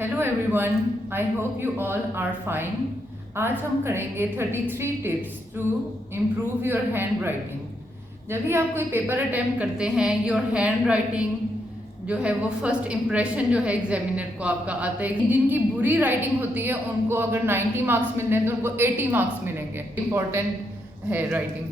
Hello everyone, I hope you all are fine. आज हम करेंगे 33 tips to improve your hand writing. जब भी आप कोई पेपर अटेम्प्ट करते हैं, योर हैंड राइटिंग जो है वो फर्स्ट इम्प्रेशन जो है एग्जामिनर को आपका आता है। जिनकी बुरी राइटिंग होती है उनको अगर 90 मार्क्स मिलने हैं तो उनको 80 मार्क्स मिलेंगे। इम्पॉर्टेंट है राइटिंग।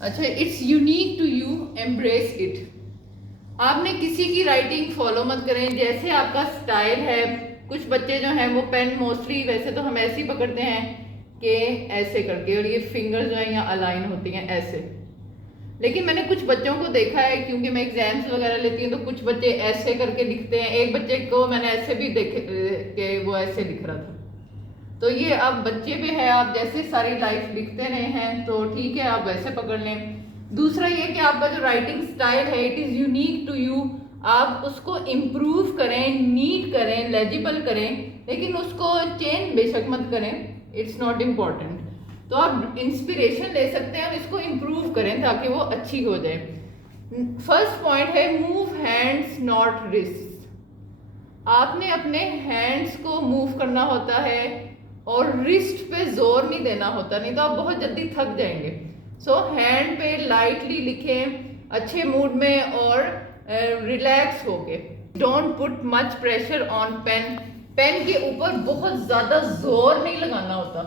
अच्छा, it's unique to you, embrace it. आपने किसी की राइटिंग फॉलो मत करें, जैसे आपका स्टाइल है। कुछ बच्चे जो हैं वो पेन मोस्टली, वैसे तो हम ऐसे ही पकड़ते हैं कि ऐसे करके, और ये फिंगर जो है यहाँ अलाइन होती हैं ऐसे। लेकिन मैंने कुछ बच्चों को देखा है, क्योंकि मैं एग्जाम्स वगैरह लेती हूँ, तो कुछ बच्चे ऐसे करके लिखते हैं। एक बच्चे को मैंने ऐसे भी देखे कि वो ऐसे लिख रहा था। तो ये अब बच्चे पे है, आप जैसे सारी लाइफ लिखते रहे हैं तो ठीक है, आप वैसे पकड़ लें। दूसरा ये कि आपका जो राइटिंग स्टाइल है it is unique to you. आप उसको इम्प्रूव करें, नीट करें, लेजिबल करें, लेकिन उसको चेंज बेशक मत करें, इट्स नॉट इम्पॉर्टेंट। तो आप इंस्पिरेशन ले सकते हैं और इसको इम्प्रूव करें ताकि वो अच्छी हो जाए। फर्स्ट पॉइंट है मूव हैंड्स नॉट रिस्ट। आपने अपने हैंड्स को मूव करना होता है और रिस्ट पे जोर नहीं देना होता, नहीं तो आप बहुत जल्दी थक जाएंगे। सो हैंड पे लाइटली लिखें, अच्छे मूड में और रिलैक्स होके। Don't put much pressure on pen. Pen के ऊपर बहुत ज्यादा जोर नहीं लगाना होता।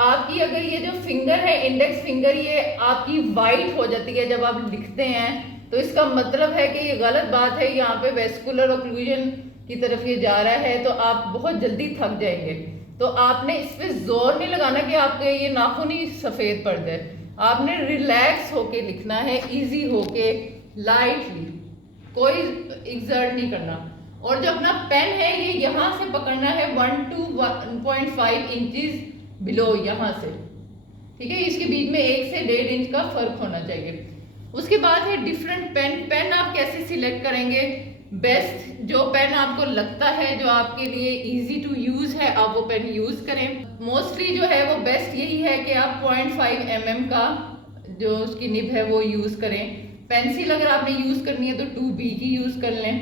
आपकी अगर ये जो फिंगर है, इंडेक्स फिंगर, ये आपकी वाइट हो जाती है जब आप लिखते हैं, तो इसका मतलब है कि ये गलत बात है। यहाँ पे वेस्कुलर ओक्लूजन की तरफ ये जा रहा है, तो आप बहुत जल्दी थक जाएंगे। तो आपने इस पे जोर नहीं लगाना कि आपके ये नाखून ही सफेद पड़ जाए। आपने रिलैक्स होके लिखना है, इजी होके, लाइटली, कोई एक्सर्ट नहीं करना। और जो अपना पेन है ये यहाँ से पकड़ना है 1 to 1.5 इंचेस बिलो, यहाँ से, ठीक है। इसके बीच में 1 से 1.5 इंच का फर्क होना चाहिए। उसके बाद है डिफरेंट पेन। पेन आप कैसे सिलेक्ट करेंगे? बेस्ट जो पेन आपको लगता है, जो आपके लिए इजी टू यूज है, आप वो पेन यूज करें। मोस्टली जो है वो बेस्ट यही है कि आप 0.5 mm का जो उसकी निब है वो यूज करें। पेंसिल अगर आपने यूज करनी है तो 2B की यूज कर लें,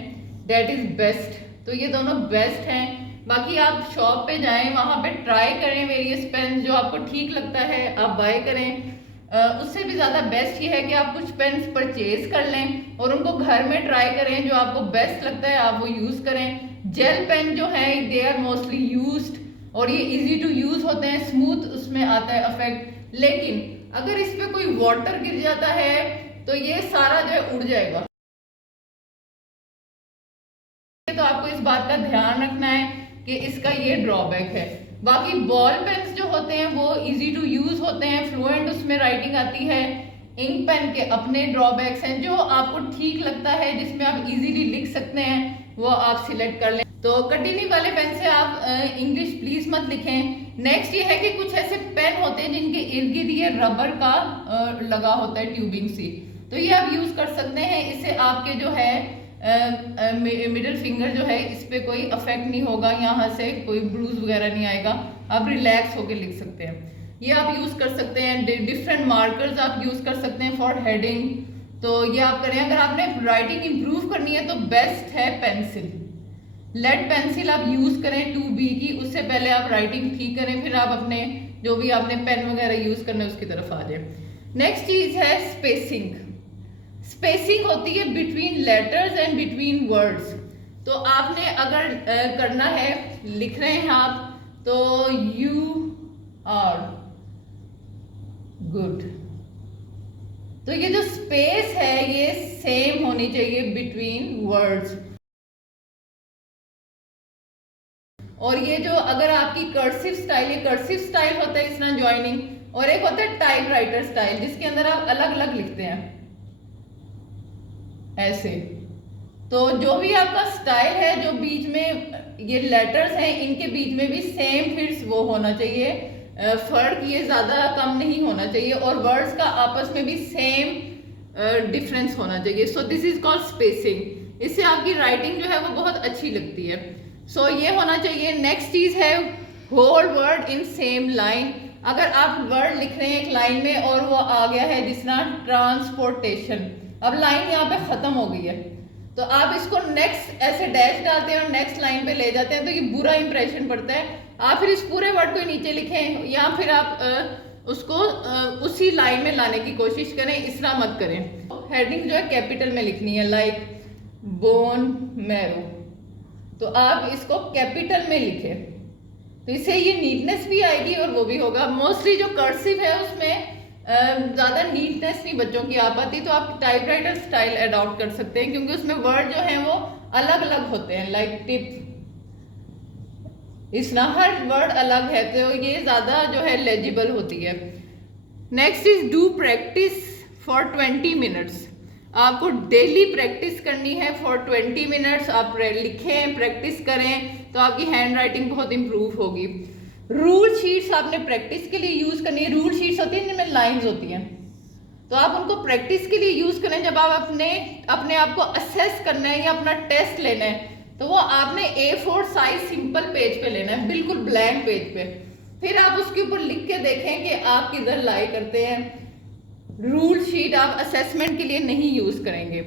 डेट इज बेस्ट। तो ये दोनों बेस्ट हैं। बाकी आप शॉप पे जाएं, वहां पे ट्राई करें वेरियस पेन, जो आपको ठीक लगता है आप बाय करें। उससे भी ज़्यादा बेस्ट ये है कि आप कुछ पेन्स परचेज कर लें और उनको घर में ट्राई करें, जो आपको बेस्ट लगता है आप वो यूज़ करें। जेल पेन जो है दे आर मोस्टली यूज्ड और ये इजी टू यूज़ होते हैं, स्मूथ उसमें आता है इफेक्ट। लेकिन अगर इस पर कोई वाटर गिर जाता है तो ये सारा जो है उड़ जाएगा। तो आपको इस बात का ध्यान रखना है कि इसका ये ड्रॉबैक है। बाकी बॉल पेन्स जो होते हैं वो इजी टू यूज होते हैं, फ्लुएंट उसमें राइटिंग आती है। इंक पेन के अपने ड्रॉबैक्स हैं, जो आपको ठीक लगता है, जिसमें आप इजीली लिख सकते हैं, वो आप सिलेक्ट कर लें। तो कटिनी वाले पेन से आप इंग्लिश प्लीज मत लिखें। नेक्स्ट ये है कि कुछ ऐसे पेन होते हैं जिनके इर्द गिर्द ये रबर का लगा होता है, ट्यूबिंग सी, तो ये आप यूज कर सकते हैं। इससे आपके जो है मिडिल फिंगर जो है इस पे कोई अफेक्ट नहीं होगा, यहाँ से कोई ब्रूज वगैरह नहीं आएगा, आप रिलैक्स होके लिख सकते हैं। ये आप यूज कर सकते हैं। डिफरेंट मार्कर्स आप यूज कर सकते हैं फॉर हेडिंग, तो ये आप करें। अगर आपने राइटिंग इंप्रूव करनी है तो बेस्ट है पेंसिल, लेड पेंसिल आप यूज करें 2B की। उससे पहले आप राइटिंग ठीक करें, फिर आप अपने जो भी आपने पेन वगैरह यूज करना है उसकी तरफ आ जाए। नेक्स्ट चीज है स्पेसिंग। स्पेसिंग होती है between letters and between words. तो आपने अगर करना है, लिख रहे हैं आप, तो यू आर गुड, तो ये जो स्पेस है ये सेम होनी चाहिए बिटवीन वर्ड्स। और ये जो अगर आपकी कर्सिव स्टाइल, ये कर्सिव स्टाइल होता है इस तरह ज्वाइनिंग, और एक होता है टाइप राइटर स्टाइल जिसके अंदर आप अलग अलग लिखते हैं ऐसे। तो जो भी आपका स्टाइल है, जो बीच में ये लेटर्स हैं इनके बीच में भी सेम फिर वो होना चाहिए, फर्क ये ज्यादा कम नहीं होना चाहिए, और वर्ड्स का आपस में भी सेम डिफरेंस होना चाहिए। So this is called spacing. इससे आपकी राइटिंग जो है वो बहुत अच्छी लगती है। सो ये होना चाहिए। नेक्स्ट चीज है whole word in same line. अगर आप वर्ड लिख रहे हैं एक लाइन में और वो आ गया है जिस तरह ट्रांसपोर्टेशन, अब लाइन यहाँ पे खत्म हो गई है, तो आप इसको नेक्स्ट ऐसे डैश डालते हैं और नेक्स्ट लाइन पे ले जाते हैं तो ये बुरा इंप्रेशन पड़ता है। आप फिर इस पूरे वर्ड को नीचे लिखें या फिर आप उसको उसी लाइन में लाने की कोशिश करें, इस तरह मत करें। हेडिंग जो है कैपिटल में लिखनी है, लाइक बोन मैरो, तो आप इसको कैपिटल में लिखें, तो इससे ये नीटनेस भी आएगी और वो भी होगा। मोस्टली जो कर्सिव है उसमें ज़्यादा नीटनेस नहीं बच्चों की आ पाती, तो आप टाइपराइटर स्टाइल अडॉप्ट कर सकते हैं क्योंकि उसमें वर्ड जो हैं वो अलग अलग होते हैं, लाइक टिप, इस ना हर वर्ड अलग है, तो ये ज़्यादा जो है लेजिबल होती है। Next is do practice for 20 minutes. आपको डेली प्रैक्टिस करनी है फॉर 20 मिनट्स। आप लिखें, प्रैक्टिस करें तो आपकी हैंड राइटिंग बहुत इंप्रूव होगी। रूल शीट्स आपने प्रैक्टिस के लिए यूज़ करनी है। रूल शीट्स होती हैं जिनमें लाइंस होती हैं, तो आप उनको प्रैक्टिस के लिए यूज़ करें। जब आप अपने आप को असेस करना है या अपना टेस्ट लेना है तो वो आपने A4 साइज सिंपल पेज पे लेना है, बिल्कुल ब्लैंक पेज पे। फिर आप उसके ऊपर लिख के देखें कि आप किधर लाई करते हैं। रूल शीट आप असेसमेंट के लिए नहीं यूज़ करेंगे।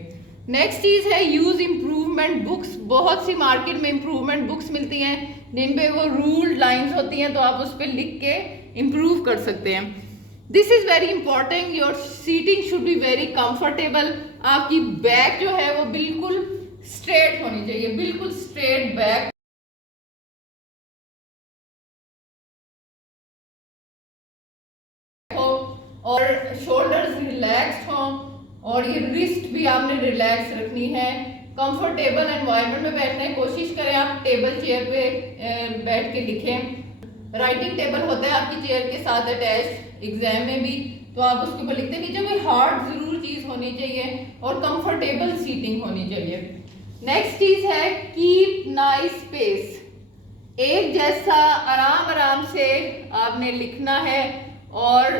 नेक्स्ट चीज़ है यूज़ इम्प्रूवमेंट बुक्स। बहुत सी मार्केट में इम्प्रूवमेंट बुक्स मिलती हैं जिन पे वो रूल्ड लाइंस होती हैं, तो आप उस पर लिख के इम्प्रूव कर सकते हैं। This is very important, your seating should be very comfortable. आपकी बैक जो है वो बिल्कुल स्ट्रेट होनी चाहिए, बिल्कुल स्ट्रेट बैक हो और शोल्डर्स रिलैक्स्ड हों और ये रिस्ट भी आपने रिलैक्स रखनी है। कंफर्टेबल एनवायरनमेंट में बैठने की कोशिश करें। आप टेबल चेयर पे बैठ के लिखें। राइटिंग टेबल होता है आपकी चेयर के साथ अटैच एग्जाम में भी, तो आप उसके ऊपर लिखते नीचे कोई हार्ड जरूर चीज़ होनी चाहिए और कंफर्टेबल सीटिंग होनी चाहिए। नेक्स्ट चीज़ है कीप नाइस स्पेस। एक जैसा आराम आराम से आपने लिखना है और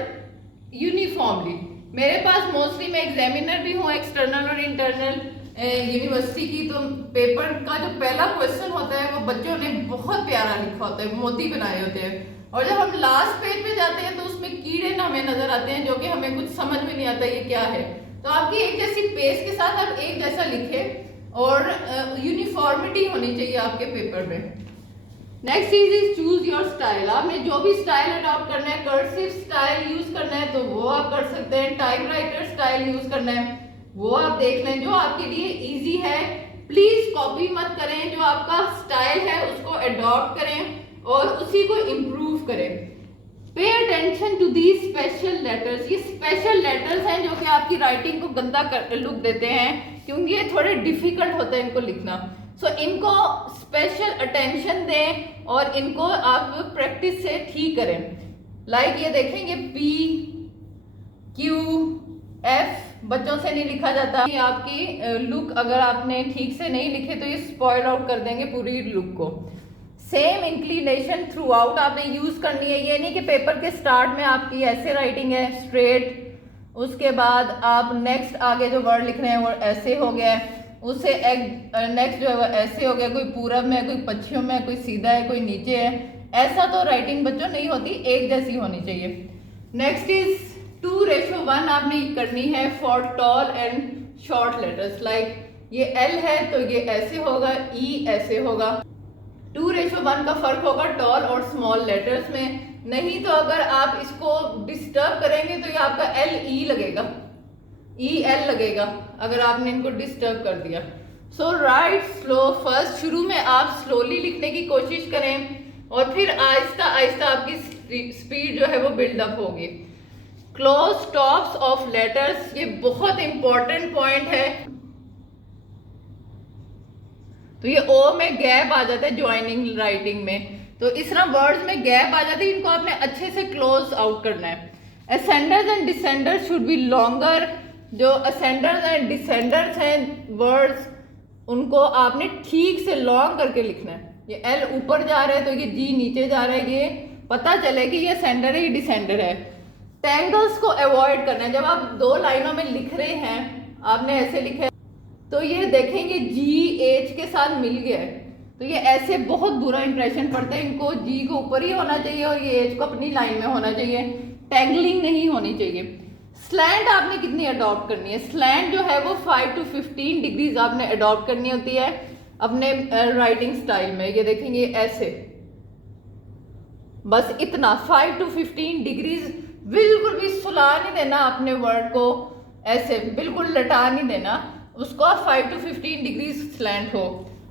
यूनिफॉर्मली। मेरे पास मोस्टली मैं एग्जामिनर भी हूँ, एक्सटर्नल और इंटरनल यूनिवर्सिटी की, तो पेपर का जो पहला क्वेश्चन होता है वो बच्चों ने बहुत प्यारा लिखा होता है, मोती बनाए होते हैं, और जब हम लास्ट पेज पे जाते हैं तो उसमें कीड़े हमें नजर आते हैं जो कि हमें कुछ समझ में नहीं आता ये क्या है। तो आपकी एक जैसी पेज के साथ आप एक जैसा लिखें और यूनिफॉर्मिटी होनी चाहिए आपके पेपर में। नेक्स्ट चीज इज चूज योर स्टाइल। आपने जो भी स्टाइल अडॉप्ट करना है, कर्सिव स्टाइल यूज करना है तो वो आप कर सकते हैं, टाइपराइटर स्टाइल यूज करना है वो आप देख लें जो आपके लिए इजी है। प्लीज कॉपी मत करें, जो आपका स्टाइल है उसको अडॉप्ट करें और उसी को इम्प्रूव करें। Pay attention to these special letters. ये स्पेशल लेटर्स हैं जो कि आपकी राइटिंग को गंदा लुक देते हैं क्योंकि ये थोड़े डिफिकल्ट होते हैं इनको लिखना। सो इनको स्पेशल अटेंशन दें और इनको आप प्रैक्टिस से ठीक करें। लाइक ये देखेंगे P Q F बच्चों से नहीं लिखा जाता। ये आपकी लुक अगर आपने ठीक से नहीं लिखे तो ये स्पॉइल आउट कर देंगे पूरी लुक को। सेम इंक्लिनेशन थ्रू आउट आपने यूज करनी है। ये नहीं कि पेपर के स्टार्ट में आपकी ऐसे राइटिंग है स्ट्रेट, उसके बाद आप नेक्स्ट आगे जो वर्ड लिख रहे हैं वो ऐसे हो गया है, उससे नेक्स्ट जो है वो ऐसे हो गया, कोई पूरब में, कोई पश्चिम में, कोई सीधा है, कोई नीचे है। ऐसा तो राइटिंग बच्चों नहीं होती, एक जैसी होनी चाहिए। नेक्स्ट इज 2:1 आपने करनी है for tall and short letters. Like ये L है तो ये ऐसे होगा, E ऐसे होगा। 2:1 का फर्क होगा टॉल और स्मॉल लेटर्स में। नहीं तो अगर आप इसको डिस्टर्ब करेंगे तो ये आपका LE लगेगा, EL लगेगा अगर आपने इनको डिस्टर्ब कर दिया। सो राइट स्लो फर्स्ट। शुरू में आप स्लोली लिखने की कोशिश करें और फिर आहिस्ता आहिस्ता आपकी स्पीड जो है वो बिल्डअप होगी। क्लोज टॉप्स ऑफ लेटर्स, ये बहुत इंपॉर्टेंट पॉइंट है। तो ये O में गैप आ जाता है ज्वाइनिंग राइटिंग में, तो इस तरह वर्ड्स में गैप आ जाती है, इनको आपने अच्छे से क्लोज आउट करना है। असेंडर्स एंड डिसेंडर्स शुड बी लॉन्गर। जो असेंडर्स एंड डिसेंडर्स हैं वर्ड्स, उनको आपने ठीक से लॉन्ग करके लिखना है। ये L ऊपर जा रहा है तो ये G नीचे जा रहा है, ये पता चले कि ये असेंडर है ये डिसेंडर है। टैंगल्स को अवॉइड करना है। जब आप दो लाइनों में लिख रहे हैं, आपने ऐसे लिखा है तो ये देखेंगे GH के साथ मिल गया है, तो ये ऐसे बहुत बुरा इंप्रेशन पड़ता है। इनको G को ऊपर ही होना चाहिए और ये H को अपनी लाइन में होना चाहिए, टैंगलिंग नहीं होनी चाहिए। स्लैंट आपने कितनी अडॉप्ट करनी है? स्लैंट जो है वो 5 to 15 डिग्रीज आपने अडॉप्ट करनी होती है अपने राइटिंग स्टाइल में। ये देखेंगे ऐसे, बस इतना 5 to 15 डिग्रीज, बिल्कुल भी सुला नहीं देना अपने वर्ड को, ऐसे बिल्कुल लटा नहीं देना उसको। 5 to 15 डिग्रीज स्लैंट हो।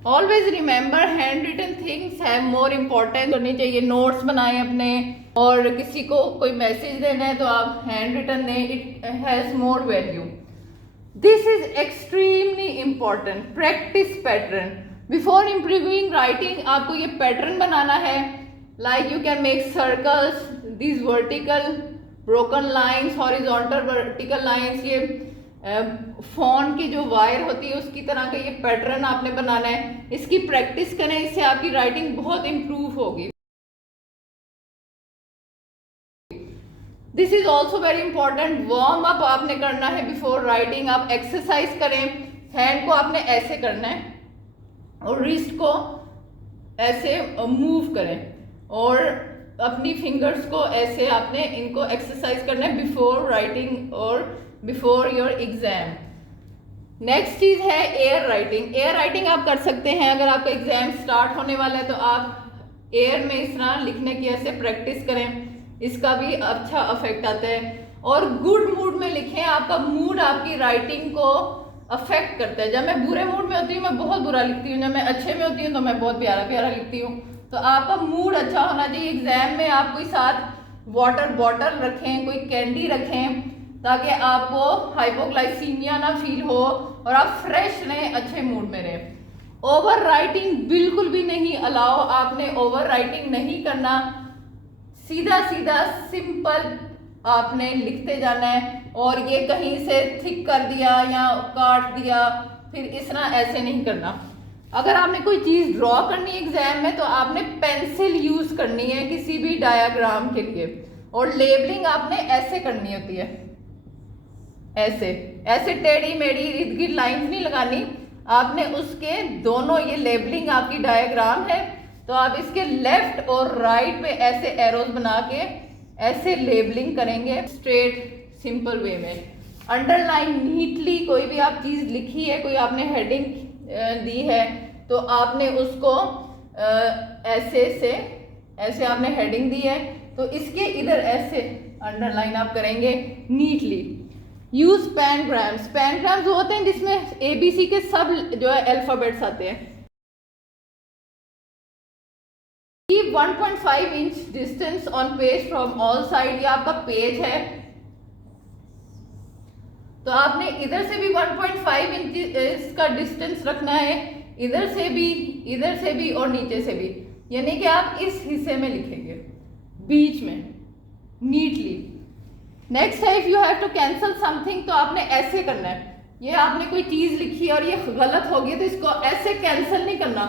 Always remember hand written things have more importance होनी चाहिए। नोट्स बनाएं अपने, और किसी को कोई मैसेज देना है तो आप हैंड रिटन दें, it has more value. This is extremely important. Practice pattern before improving writing. आपको ये पैटर्न बनाना है, like you can make circles, this vertical broken lines, horizontal vertical lines, ये फोन की जो वायर होती है उसकी तरह का ये पैटर्न आपने बनाना है। इसकी प्रैक्टिस करें, इससे आपकी राइटिंग बहुत इम्प्रूव होगी। This is also very important. Warm up आपने करना है बिफोर राइटिंग। आप एक्सरसाइज करें, हैंड को आपने ऐसे करना है और रिस्ट को ऐसे मूव करें, और अपनी फिंगर्स को ऐसे आपने इनको एक्सरसाइज करना है बिफोर राइटिंग और बिफोर योर एग्जाम। नेक्स्ट चीज है एयर राइटिंग। एयर राइटिंग आप कर सकते हैं अगर आपका एग्जाम स्टार्ट होने वाला है तो आप एयर में इस तरह लिखने की ऐसे प्रैक्टिस करें, इसका भी अच्छा अफेक्ट आता है। और गुड मूड में लिखें, आपका मूड आपकी राइटिंग को अफेक्ट करता है। जब मैं बुरे मूड में होती हूँ मैं बहुत बुरा लिखती हूँ, जब मैं अच्छे में होती हूँ तो मैं बहुत प्यारा प्यारा लिखती हूँ। तो आपका मूड अच्छा होना चाहिए। एग्जाम में आप कोई साथ वाटर बॉटल रखें, कोई कैंडी रखें, ताकि आपको हाइपोग्लाइसीमिया ना फील हो और आप फ्रेश रहें, अच्छे मूड में रहें। ओवर राइटिंग बिल्कुल भी नहीं अलाउ, आपने ओवर राइटिंग नहीं करना। सीधा सीधा सिंपल आपने लिखते जाना है, और ये कहीं से थिक कर दिया या काट दिया फिर इस तरह ऐसे नहीं करना। अगर आपने कोई चीज़ ड्रॉ करनी है एग्जाम में तो आपने पेंसिल यूज करनी है किसी भी डायग्राम के लिए, और लेबलिंग आपने ऐसे करनी होती है, ऐसे ऐसे टेढ़ी मेढ़ी इर्द गिर्द लाइंस नहीं लगानी आपने। उसके दोनों, ये लेबलिंग आपकी डायग्राम है तो आप इसके लेफ्ट और राइट पे ऐसे एरोज बना के ऐसे लेबलिंग करेंगे स्ट्रेट सिंपल वे में। अंडरलाइन नीटली, कोई भी आप चीज़ लिखी है, कोई आपने हेडिंग दी है तो आपने उसको ऐसे से ऐसे आपने हेडिंग दी है तो इसके इधर ऐसे अंडरलाइन आप करेंगे नीटली। यूज पैनग्राम्स। पैनग्राम्स होते हैं जिसमें ABC के सब जो है अल्फाबेट्स आते हैं। Keep 1.5 inch distance on page from all side. ये आपका पेज है तो आपने इधर से भी 1.5 इंच का डिस्टेंस रखना है, इधर से भी और नीचे से भी, यानी कि आप इस हिस्से में लिखेंगे बीच में नीटली। नेक्स्ट है if you have to cancel something, तो आपने ऐसे करना है। ये आपने कोई चीज लिखी और ये गलत होगी तो इसको ऐसे कैंसिल नहीं करना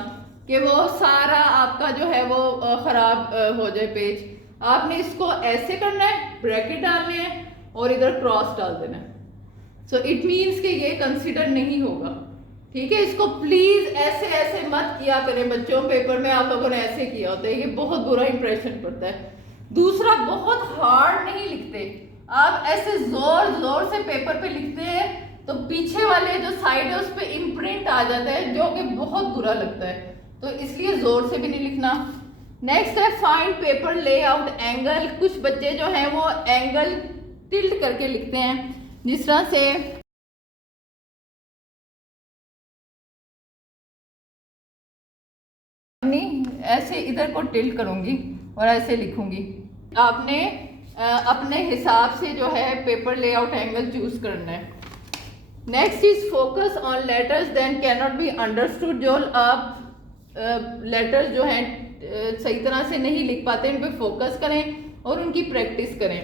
कि वो सारा आपका जो है वो खराब हो जाए पेज। आपने इसको ऐसे करना है, ब्रैकेट डालने हैं और इधर क्रॉस डाल देना है। सो इट मीन्स कि ये कंसिडर नहीं होगा, ठीक है। इसको प्लीज ऐसे ऐसे मत किया करें बच्चों। पेपर में आप लोगों ने ऐसे किया होता है, ये बहुत बुरा इंप्रेशन पड़ता है। दूसरा, बहुत हार्ड नहीं लिखते आप, ऐसे जोर जोर से पेपर पे लिखते हैं तो पीछे वाले जो साइड है उस पर इम्प्रिंट आ जाता है जो कि बहुत बुरा लगता है, तो इसलिए जोर से भी नहीं लिखना। नेक्स्ट है फाइंड पेपर लेआउट एंगल। कुछ बच्चे जो हैं वो एंगल टिल्ट करके लिखते हैं, जिस तरह से ऐसे इधर को टिल्ट करूंगी और ऐसे लिखूंगी। आपने अपने हिसाब से जो है पेपर लेआउट एंगल चूज करना है। Next is focus on letters then can not be understood. जो आप लेटर्स जो हैं सही तरह से नहीं लिख पाते, इन पे फोकस करें और उनकी प्रैक्टिस करें।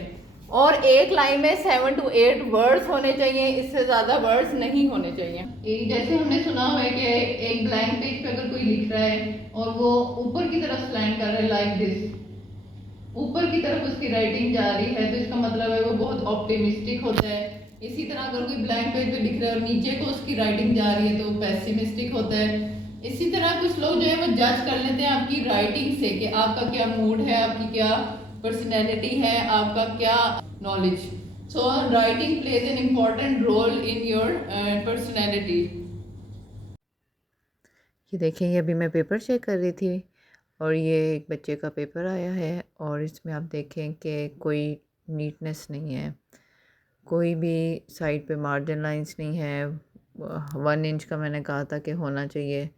और एक लाइन में 7 to 8 वर्ड्स होने चाहिए, इससे ज़्यादा वर्ड्स नहीं होने चाहिए। जैसे हमने सुना हुआ है कि एक ब्लैंक पेज पे अगर कोई लिख रहा है और वो ऊपर की तरफ स्लैंट कर रहा है लाइक दिस, ऊपर की तरफ उसकी राइटिंग जा रही है तो इसका मतलब है वो बहुत ऑप्टिमिस्टिक होता है। इसी तरह अगर कोई ब्लैंक पेज पे लिख रहा है और नीचे को उसकी राइटिंग जा रही है तो पेसिमिस्टिक होता है। इसी तरह कुछ लोग जो है वो जज कर लेते हैं आपकी राइटिंग से कि आपका क्या मूड है, आपकी क्या पर्सनैलिटी है, आपका क्या knowledge. So writing plays an important role in your personality. ये देखें, ये अभी मैं पेपर चेक कर रही थी और ये एक बच्चे का पेपर आया है और इसमें आप देखें कि कोई नीटनेस नहीं है, कोई भी साइड पे मार्जिन लाइंस नहीं है। 1 इंच का मैंने कहा था कि होना चाहिए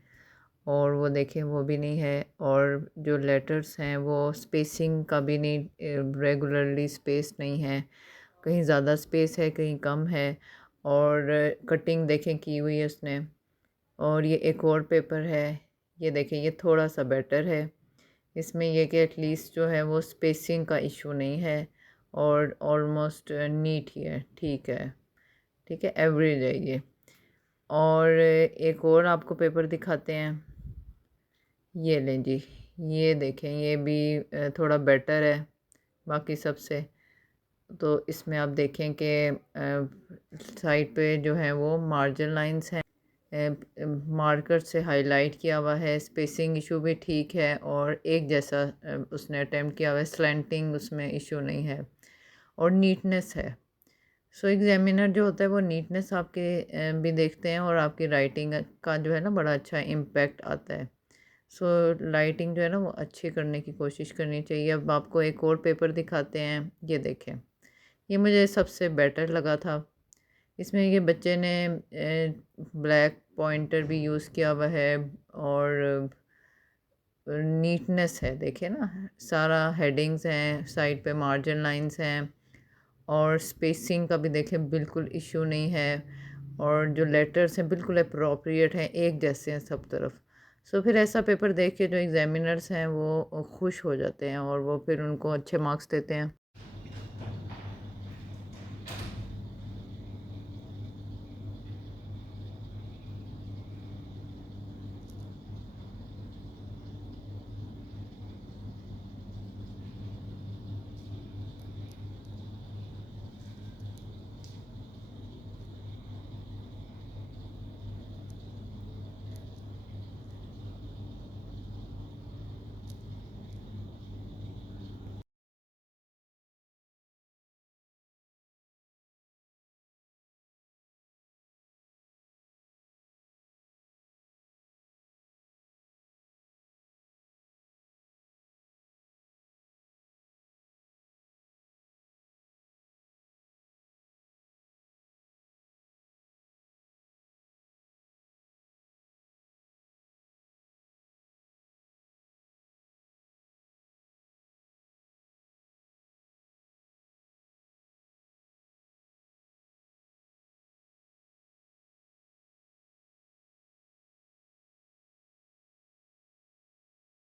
और वो देखें वो भी नहीं है। और जो लेटर्स हैं वो स्पेसिंग का भी नहीं, रेगुलरली स्पेस नहीं है, कहीं ज़्यादा स्पेस है कहीं कम है। और कटिंग देखें की हुई है उसने। और ये एक और पेपर है, ये देखें, ये थोड़ा सा बेटर है। इसमें ये कि एटलीस्ट जो है वो स्पेसिंग का इशू नहीं है और ऑलमोस्ट नीट ही है, ठीक है, ठीक है, एवरेज है ये। और एक और आपको पेपर दिखाते हैं, ये लें जी, ये देखें, ये भी थोड़ा बेटर है बाकी सबसे। तो इसमें आप देखें कि साइड पे जो है वो मार्जिन लाइंस हैं, मार्कर से हाईलाइट किया हुआ है, स्पेसिंग इशू भी ठीक है और एक जैसा उसने अटेम्प्ट किया हुआ है, स्लैंटिंग उसमें इशू नहीं है और नीटनेस है। सो एग्जामिनर जो होता है वो नीटनेस आपके भी देखते हैं और आपकी राइटिंग का जो है ना बड़ा अच्छा इम्पैक्ट आता है। सो राइटिंग जो है ना वो अच्छी करने की कोशिश करनी चाहिए। अब आपको एक और पेपर दिखाते हैं, ये देखें, ये मुझे सबसे बेटर लगा था। इसमें ये बच्चे ने ब्लैक पॉइंटर भी यूज़ किया हुआ है और नीटनेस है, देखिए ना, सारा हेडिंग्स हैं, साइड पे मार्जिन लाइंस हैं और स्पेसिंग का भी देखें बिल्कुल इशू नहीं है। और जो लेटर्स हैं बिल्कुल अप्रोप्रिएट हैं, एक जैसे हैं सब तरफ। सो फिर ऐसा पेपर देख के जो एग्जामिनर्स हैं वो खुश हो जाते हैं और वो फिर उनको अच्छे मार्क्स देते हैं।